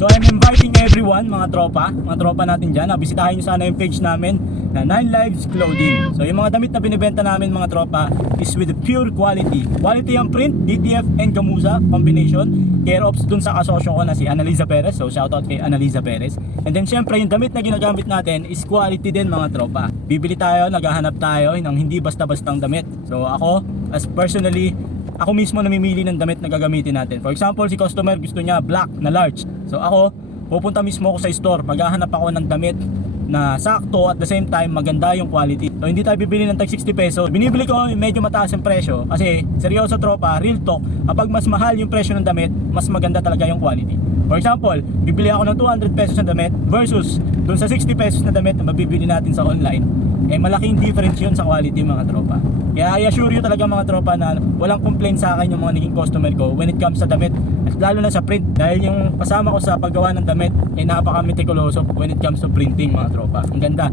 So I'm inviting everyone, mga tropa natin dyan, na bisitahin nyo sana yung page namin na 9 Lives Clothing. So yung mga damit na binibenta namin, mga tropa, is with pure quality. Quality ang print, DTF and Gamuza combination. Care of dun sa kasosyo ko na si Annalisa Perez. So shoutout kay Annalisa Perez. And then syempre yung damit na ginagamit natin is quality din, mga tropa. Bibili tayo, naghahanap tayo ng hindi basta-bastang damit. So ako, as personally, ako mismo namimili ng damit na gagamitin natin. For example, si customer gusto niya black na large. So ako, pupunta mismo ako sa store, maghahanap ako ng damit na sakto at the same time maganda yung quality. So hindi tayo bibili ng tag 60 pesos. Binibili ko yung medyo mataas yung presyo kasi seryoso tropa, real talk, kapag mas mahal yung presyo ng damit, mas maganda talaga yung quality. For example, bibili ako ng 200 pesos na damit versus dun sa 60 pesos na damit na mabibili natin sa online. Eh malaking difference yun sa quality, mga tropa. Kaya I assure you talaga, mga tropa, na walang complaint sa akin yung mga naging customer ko when it comes sa damit, at lalo na sa print. Dahil yung kasama ko sa paggawa ng damit ay napaka-meticuloso when it comes to printing, mga tropa. Ang ganda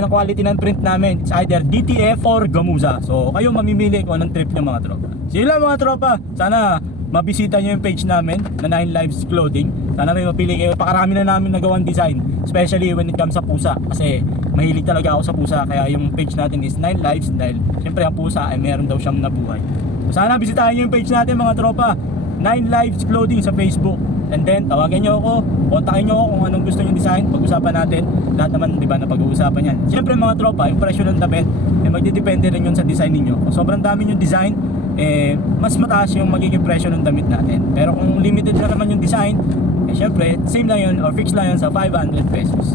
ng quality ng print namin. It's either DTF or Gamuza. So kayo mamimili kung anong trip nyo, mga tropa. See you lang, mga tropa. Sana mabisita nyo yung page namin na 9 Lives Clothing. Sana may mapili kayo. Pakarami na namin nagawang design, especially when it comes sa pusa, kasi mahilig talaga ako sa pusa. Kaya yung page natin is 9 Lives, dahil syempre ang pusa ay meron daw siyang nabuhay. So sana bisitahin nyo yung page natin, mga tropa, 9 Lives Clothing sa Facebook. And then tawagan nyo ako, kontakin nyo ako kung anong gusto nyo design. Pag-usapan natin. Lahat naman, di ba, na pag-uusapan yan. Syempre, mga tropa, yung presyo ng damit magdidepende rin yun sa design ninyo. Kung sobrang dami yung design, mas mataas yung magiging presyo ng damit natin. Pero kung limited na naman yung design, syempre same lang yun or fixed lang yun sa 500 pesos.